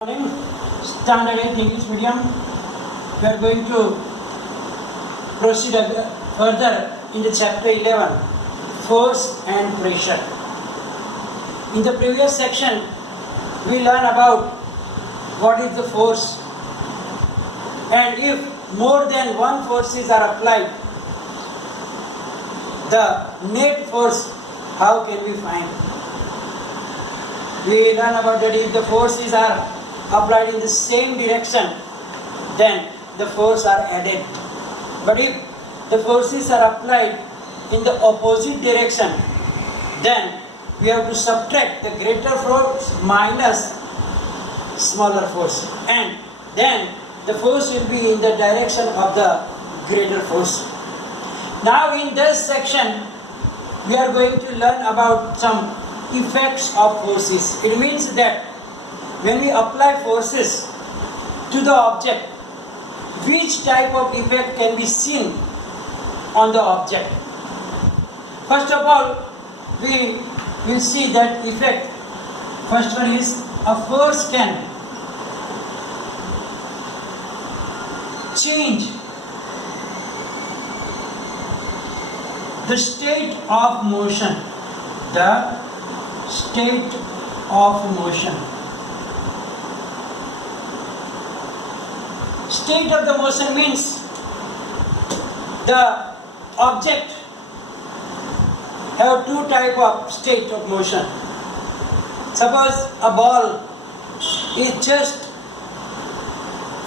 Morning, Standard 8 English Medium. We are going to proceed further in the chapter 11, Force and Pressure. In the previous section, we learn about what is the force, and if more than one forces are applied, the net force, how can we find? We learn about that if the forces are applied in the same direction, then the force are added. But if the forces are applied in the opposite direction, then we have to subtract the greater force minus smaller force, and then the force will be in the direction of the greater force. Now in this section, we are going to learn about some effects of forces. It means that when we apply forces to the object, which type of effect can be seen on the object. First of all, we will see that effect. First one is a force can change the state of motion. The state of motion. State of the motion means the object have two type of state of motion. Suppose a ball is just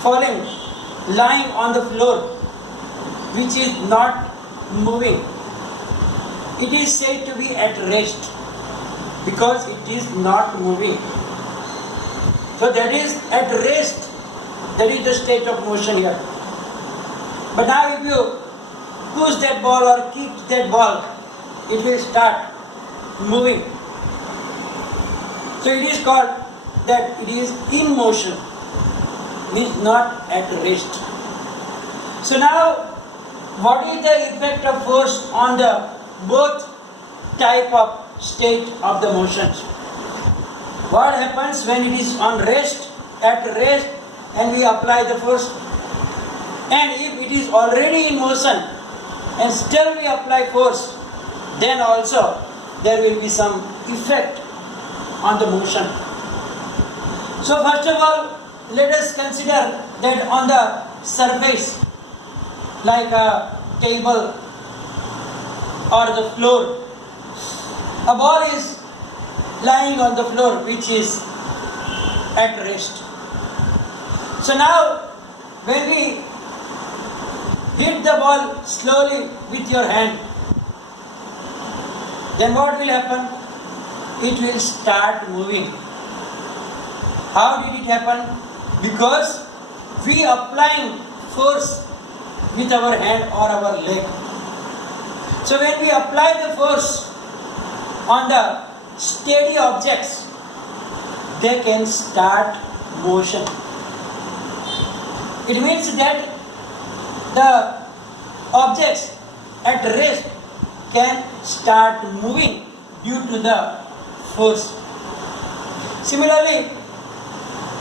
falling, lying on the floor, which is not moving. It is said to be at rest because it is not moving. So that is at rest. That is the state of motion here. But now if you push that ball or kick that ball, it will start moving. So it is called that it is in motion, means not at rest. So now, what is the effect of force on the both type of state of the motions? What happens when it is on rest, at rest, and we apply the force? And if it is already in motion and still we apply force, then also there will be some effect on the motion. So first of all, let us consider that on the surface, like a table or the floor, a ball is lying on the floor which is at rest. So now, when we hit the ball slowly with your hand, then what will happen? It will start moving. How did it happen? Because we applying force with our hand or our leg. So when we apply the force on the steady objects, they can start motion. It means that the objects at rest can start moving due to the force. Similarly,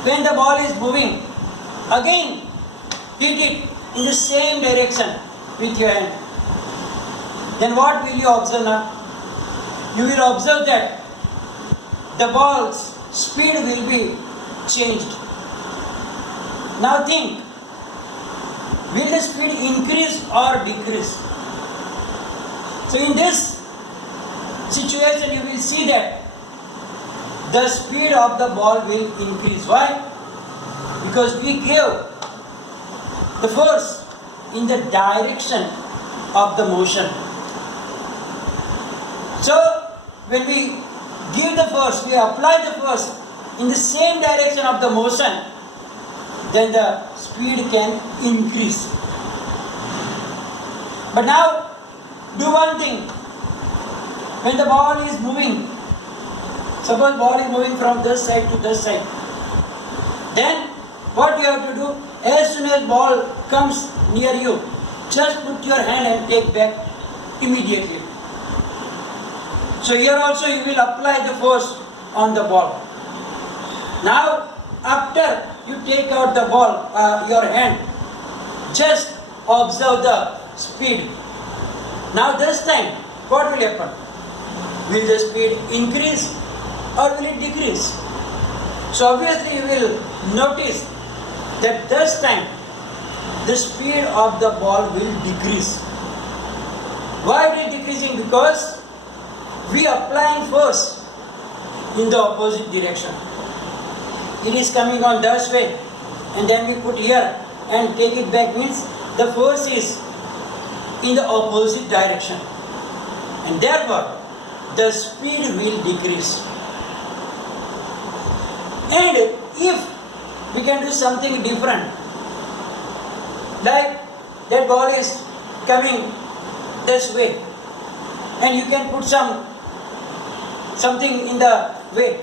when the ball is moving, again hit it in the same direction with your hand. Then what will you observe now? You will observe that the ball's speed will be changed. Now think, will the speed increase or decrease? So in this situation you will see that the speed of the ball will increase. Why? Because we gave the force in the direction of the motion. So when we give the force, we apply the force in the same direction of the motion, then the speed can increase. But now, do one thing. When the ball is moving, suppose ball is moving from this side to this side, then what you have to do, as soon as ball comes near you, just put your hand and take back immediately. So here also you will apply the force on the ball. Now after you take out the ball, your hand, just observe the speed. Now this time, what will happen? Will the speed increase or will it decrease? So obviously you will notice that this time the speed of the ball will decrease. Why it is decreasing? Because we are applying force in the opposite direction. It is coming on this way and then we put here and take it back, means the force is in the opposite direction and therefore the speed will decrease. And if we can do something different, like that ball is coming this way and you can put something in the way,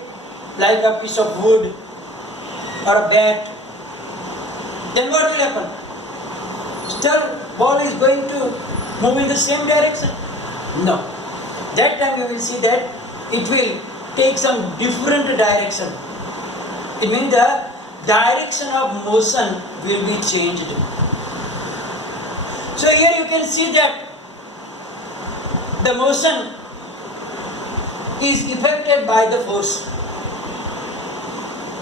like a piece of wood or a bat, then what will happen? Still ball is going to move in the same direction? No. That time you will see that it will take some different direction. It means the direction of motion will be changed. So here you can see that the motion is affected by the force.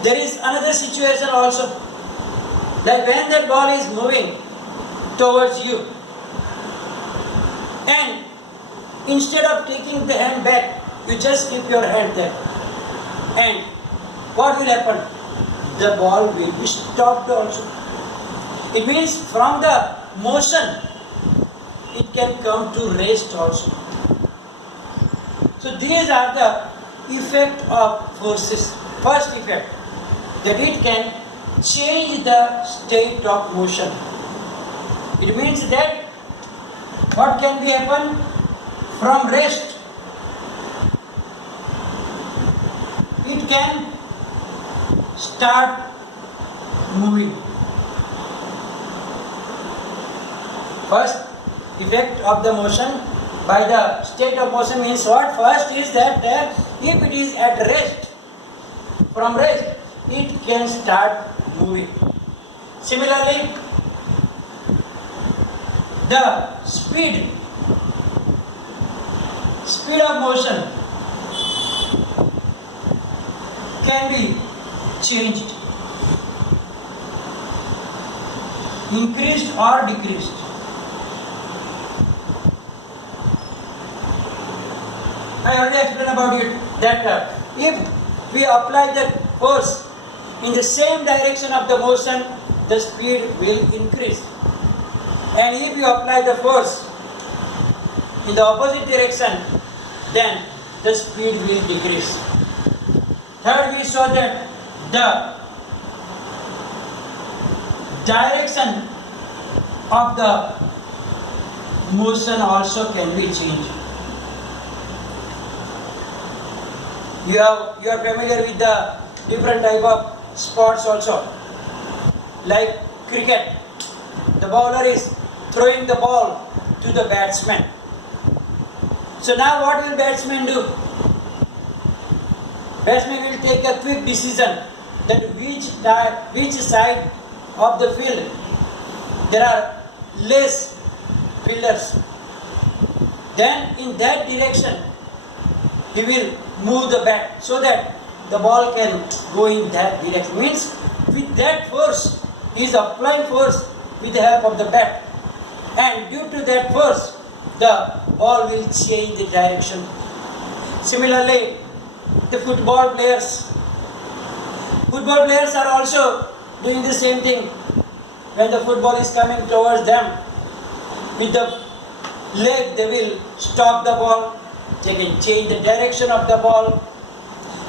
There is another situation also, like when that ball is moving towards you and instead of taking the hand back, you just keep your hand there and what will happen? The ball will be stopped also. It means from the motion it can come to rest also. So these are the effect of forces. First effect, that it can change the state of motion. It means that what can be happen from rest, it can start moving. First effect of the motion by the state of motion means what? First is that if it is at rest, from rest, it can start moving. Similarly, the speed of motion can be changed, increased or decreased. I already explained about it that if we apply the force in the same direction of the motion, the speed will increase. And if you apply the force in the opposite direction, then the speed will decrease. Third, we saw that the direction of the motion also can be changed. You are familiar with the different type of sports also, like cricket. The bowler is throwing the ball to the batsman. So now what will batsman do? Batsman will take a quick decision that which side of the field there are less fielders. Then in that direction he will move the bat so that the ball can go in that direction. Means with that force, he is applying force with the help of the bat. And due to that force, the ball will change the direction. Similarly, the football players are also doing the same thing. When the football is coming towards them, with the leg they will stop the ball. They can change the direction of the ball.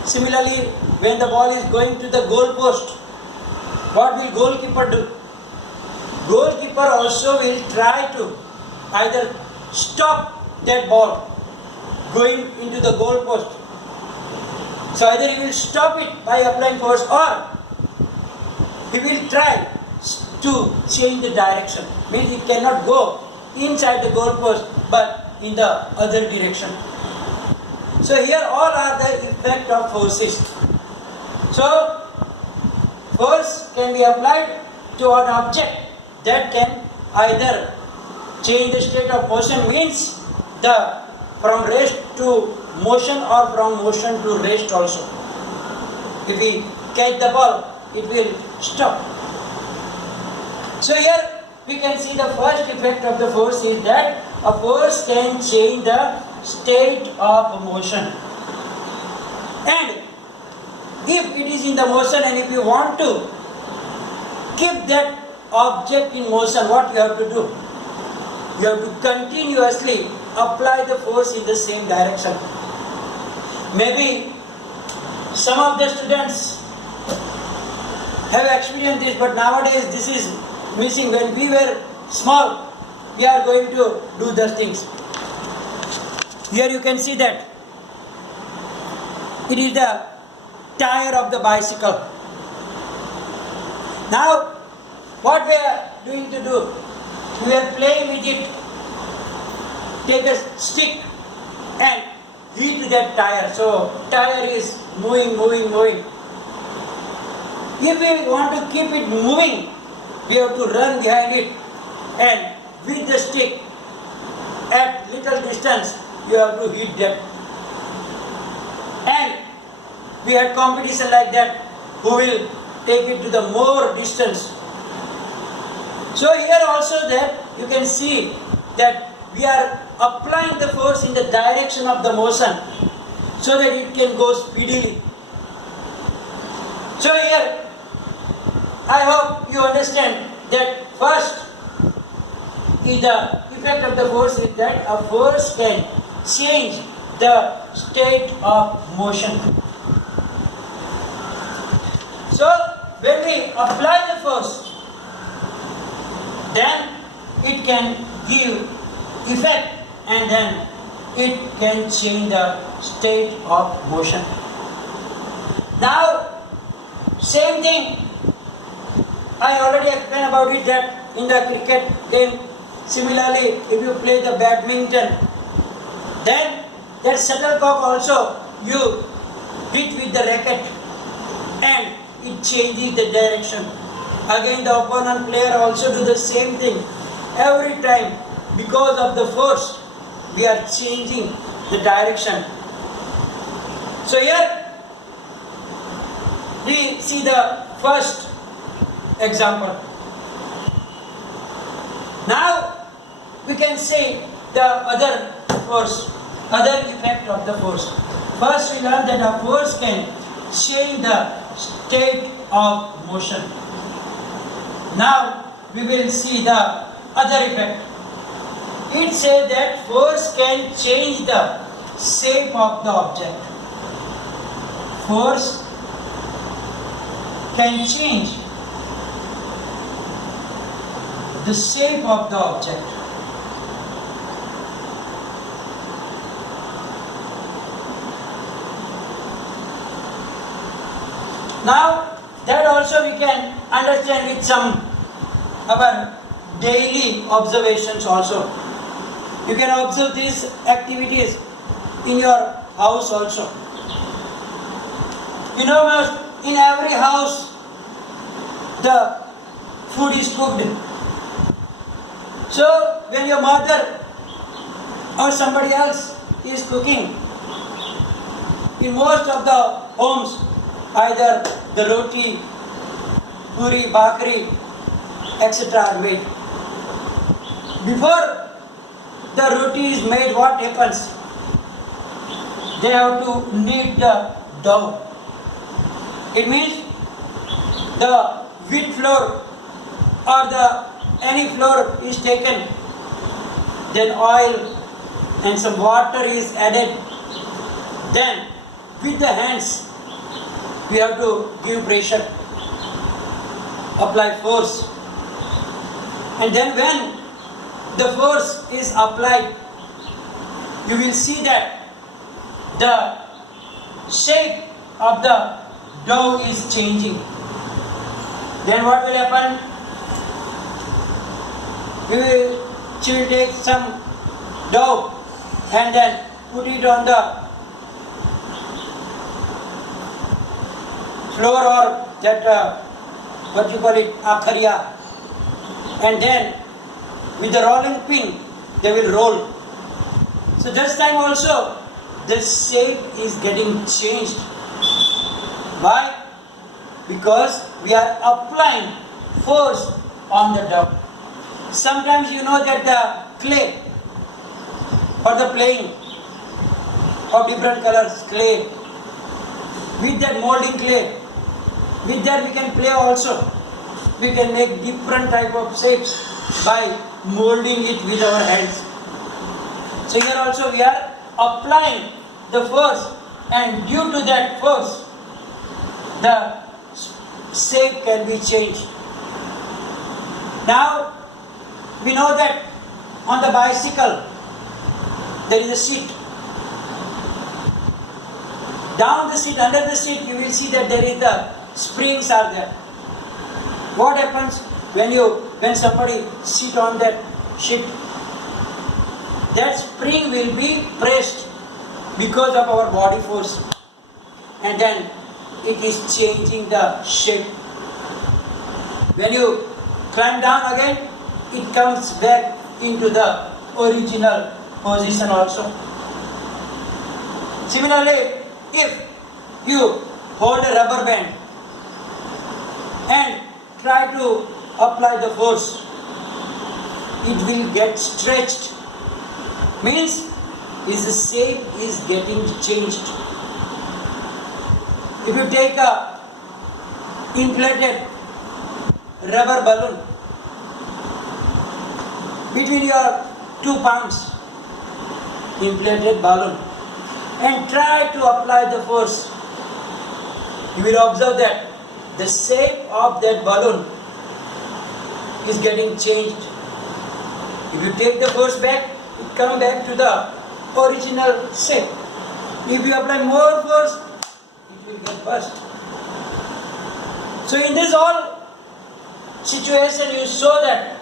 Similarly, when the ball is going to the goal post, what will goalkeeper do? Goalkeeper also will try to either stop that ball going into the goal post. So either he will stop it by applying force or he will try to change the direction. Means he cannot go inside the goal post but in the other direction. So here all are the effect of forces. So force can be applied to an object that can either change the state of motion, means the from rest to motion or from motion to rest also. If we catch the ball, it will stop. So here we can see the first effect of the force is that a force can change the state of motion. And if it is in the motion and if you want to keep that object in motion, what you have to do? You have to continuously apply the force in the same direction. Maybe some of the students have experienced this, but nowadays this is missing. When we were small, we are going to do those things. Here you can see that it is the tire of the bicycle. Now, what we are doing to do? We are playing with it. Take a stick and hit that tire. So, tire is moving. If we want to keep it moving, we have to run behind it and with the stick at little distance, you have to hit that. And we had competition like that, who will take it to the more distance. So here also that you can see that we are applying the force in the direction of the motion so that it can go speedily. So here I hope you understand that first is the effect of the force is that a force can change the state of motion. So when we apply the force, then it can give effect and then it can change the state of motion. Now, same thing, I already explained about it that in the cricket game, similarly, if you play the badminton, then that shuttlecock also you hit with the racket and it changes the direction. Again, the opponent player also do the same thing. Every time, because of the force, we are changing the direction. So here, we see the first example. Now, we can see the other force, other effect of the force. First, we learned that a force can change the state of motion. Now, we will see the other effect. It says that force can change the shape of the object. Force can change the shape of the object. Now, that also we can understand with some our daily observations also. You can observe these activities in your house also. You know, in every house, the food is cooked. So, when your mother or somebody else is cooking, in most of the homes, either the roti, puri, bakri, etc. are made. Before the roti is made, what happens? They have to knead the dough. It means the wheat flour or any flour is taken, then oil and some water is added. Then with the hands we have to give pressure, apply force, and then when the force is applied, you will see that the shape of the dough is changing. Then what will happen? She will take some dough and then put it on the floor or that what you call it, akhariya. And then with the rolling pin, they will roll. So this time also, the shape is getting changed. Why? Because we are applying force on the dough. Sometimes you know that the clay for the playing of different colors clay, with that molding clay, with that we can play also. We can make different type of shapes by molding it with our hands. So here also we are applying the force, and due to that force the shape can be changed. Now we know that on the bicycle there is a seat. Down the seat, under the seat, you will see that there is the springs are there. What happens when somebody sit on that seat? That spring will be pressed because of our body force, and then it is changing the shape. When you climb down again, it comes back into the original position also. Similarly, if you hold a rubber band and try to apply the force, it will get stretched. Means its shape is getting changed. If you take a inflated rubber balloon between your two palms, inflated balloon, and try to apply the force, you will observe that the shape of that balloon is getting changed. If you take the force back, it comes back to the original shape. If you apply more force, it will get burst. So in this all situation, you saw that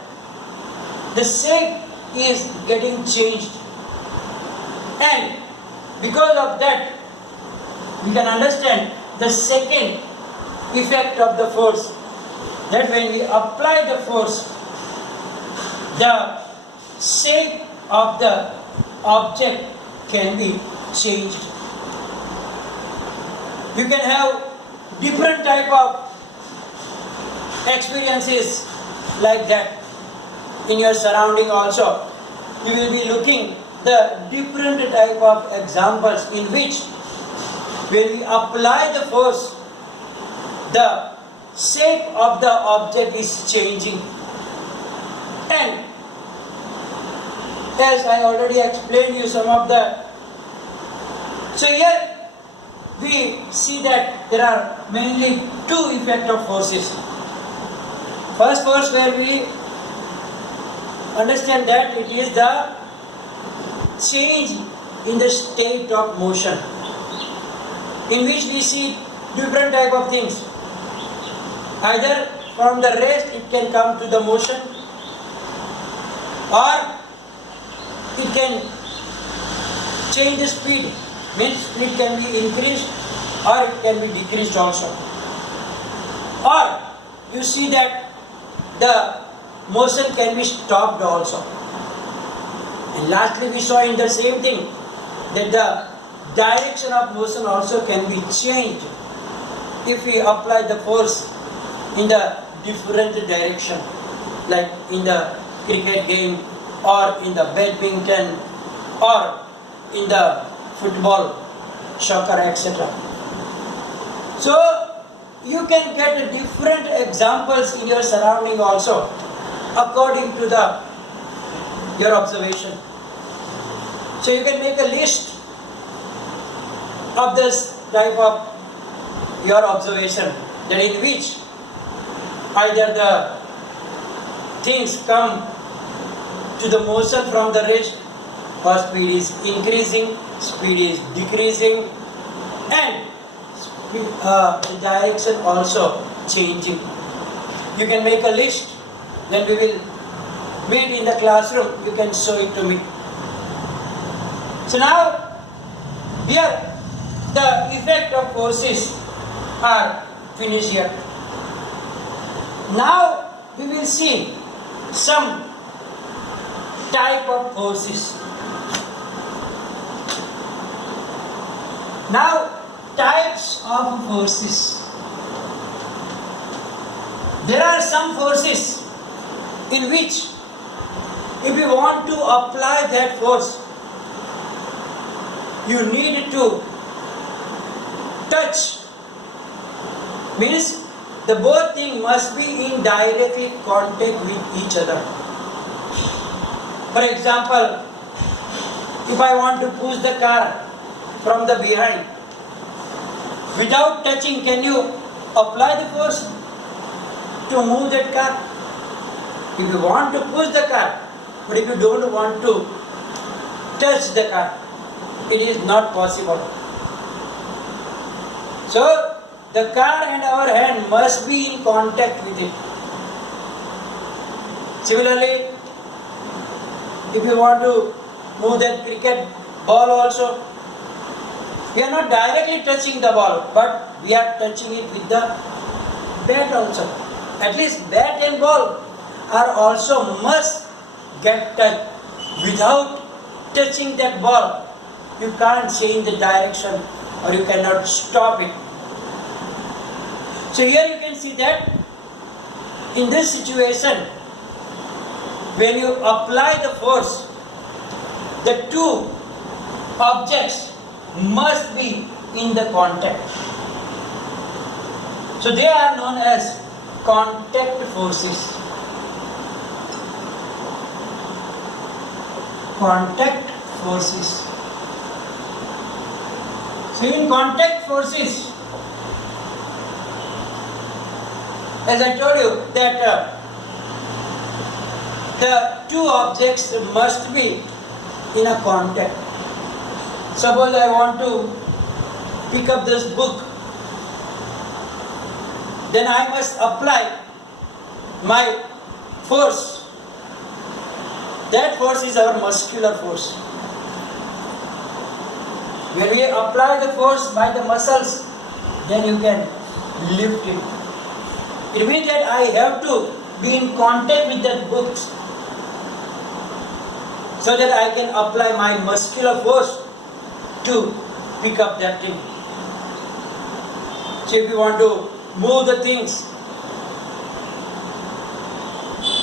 the shape is getting changed, and because of that, we can understand the second effect of the force, that when we apply the force, the shape of the object can be changed. You can have different type of experiences like that in your surrounding also. You will be looking the different type of examples in which when we apply the force, the shape of the object is changing. And as I already explained you some of the, so here we see that there are mainly two effects of forces. First force, where we understand that it is the change in the state of motion, in which we see different type of things. Either from the rest it can come to the motion, or it can change the speed, means speed can be increased or it can be decreased also. Or you see that the motion can be stopped also. And lastly, we saw in the same thing that the direction of motion also can be changed if we apply the force in the different direction, like in the cricket game or in the badminton or in the football, soccer, etc. So you can get different examples in your surrounding also according to your observation. So you can make a list of this type of your observation, that in which either the things come to the motion from the rest, or speed is increasing, speed is decreasing, and the direction also changing. You can make a list, then we will meet in the classroom, you can show it to me. So now, here the effect of forces are finished here. Now we will see some type of forces. Now, types of forces. There are some forces in which if you want to apply that force, you need to touch. Means the both things must be in directly contact with each other. For example, if I want to push the car from the behind, without touching, can you apply the force to move that car? If you want to push the car, but if you don't want to touch the car, it is not possible. So, the car and our hand must be in contact with it. Similarly, if you want to move that cricket ball also, we are not directly touching the ball, but we are touching it with the bat also. At least bat and ball are also must get touched. Without touching that ball, you can't change the direction or you cannot stop it. So here you can see that in this situation, when you apply the force, the two objects must be in the contact. So they are known as contact forces. Contact forces. So in contact forces, as I told you that the two objects must be in a contact. Suppose I want to pick up this book, then I must apply my force. That force is our muscular force. When we apply the force by the muscles, then you can lift it. It means that I have to be in contact with that book so that I can apply my muscular force to pick up that thing. So if you want to move the things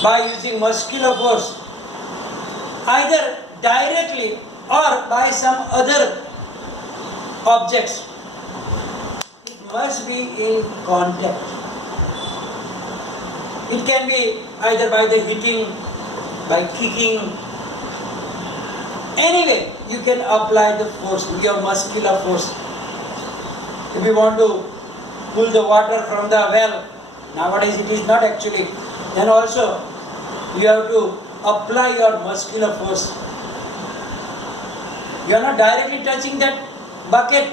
by using muscular force, either directly or by some other objects, it must be in contact. It can be either by the hitting, by kicking. Anyway, you can apply the force, your muscular force. If you want to pull the water from the well, nowadays it is not actually, then also you have to apply your muscular force. You are not directly touching that bucket,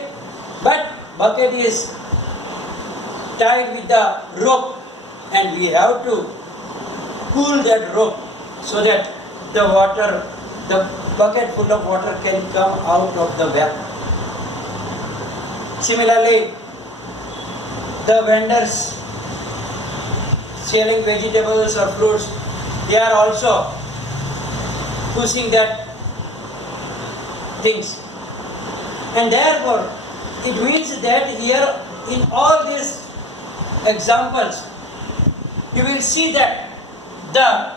but bucket is tied with the rope and we have to pull that rope so that the water, the bucket full of water can come out of the well. Similarly, the vendors selling vegetables or fruits, they are also pushing that things. And therefore, it means that here in all these examples, you will see that the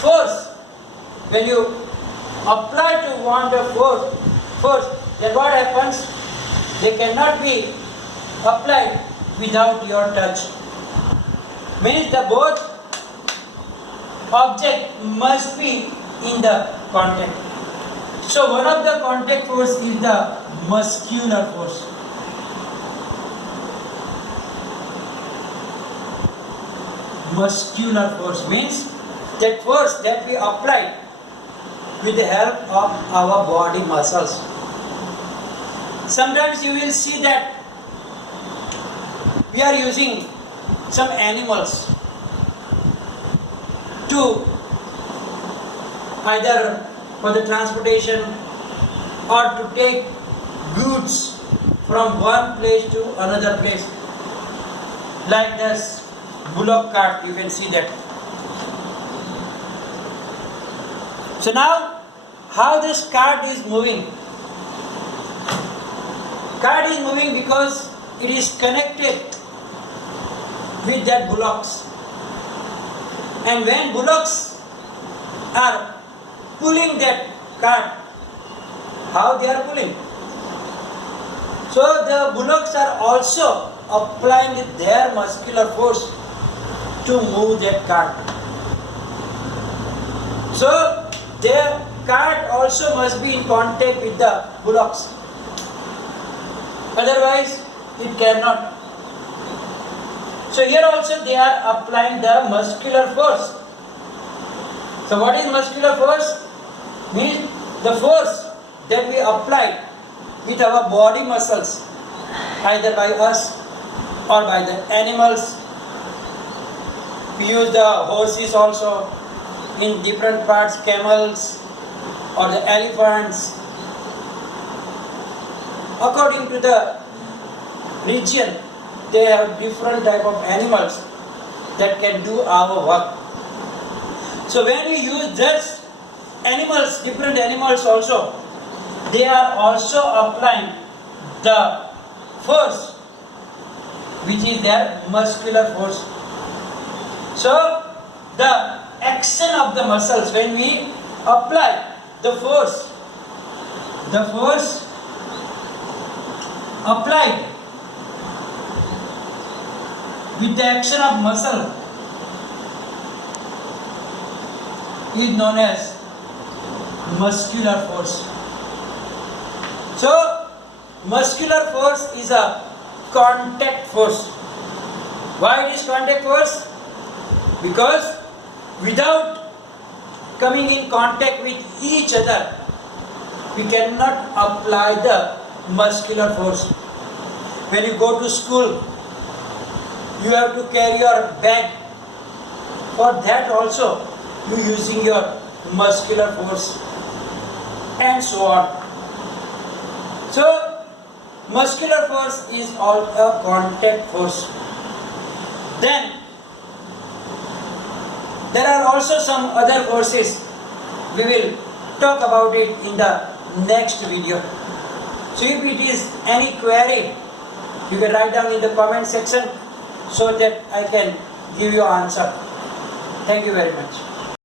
force, when you apply to one the force, then what happens? They cannot be applied without your touch. Means the both object must be in the contact. So one of the contact force is the muscular force. Muscular force means that force that we apply with the help of our body muscles. Sometimes you will see that we are using some animals to either for the transportation or to take goods from one place to another place. Like this bullock cart, you can see that. So now, how this cart is moving? Cart is moving because it is connected with that bullocks. And when bullocks are pulling that cart, how they are pulling? So the bullocks are also applying their muscular force to move that cart. So their cart also must be in contact with the bullocks. Otherwise, it cannot. So here also they are applying the muscular force. So what is muscular force? Means the force that we apply with our body muscles, either by us or by the animals. We use the horses also in different parts, camels or the elephants. According to the region, they have different type of animals that can do our work. So when we use these animals, different animals also, they are also applying the force, which is their muscular force. So the action of the muscles, when we apply the force applied with the action of muscle is known as muscular force. So muscular force is a contact force. Why it is contact force? Because without coming in contact with each other, we cannot apply the muscular force. When you go to school, you have to carry your bag. For that also, you using your muscular force, and so on. So, muscular force is all a contact force. Then, there are also some other forces. We will talk about it in the next video. So if it is any query, you can write down in the comment section so that I can give you answer. Thank you very much.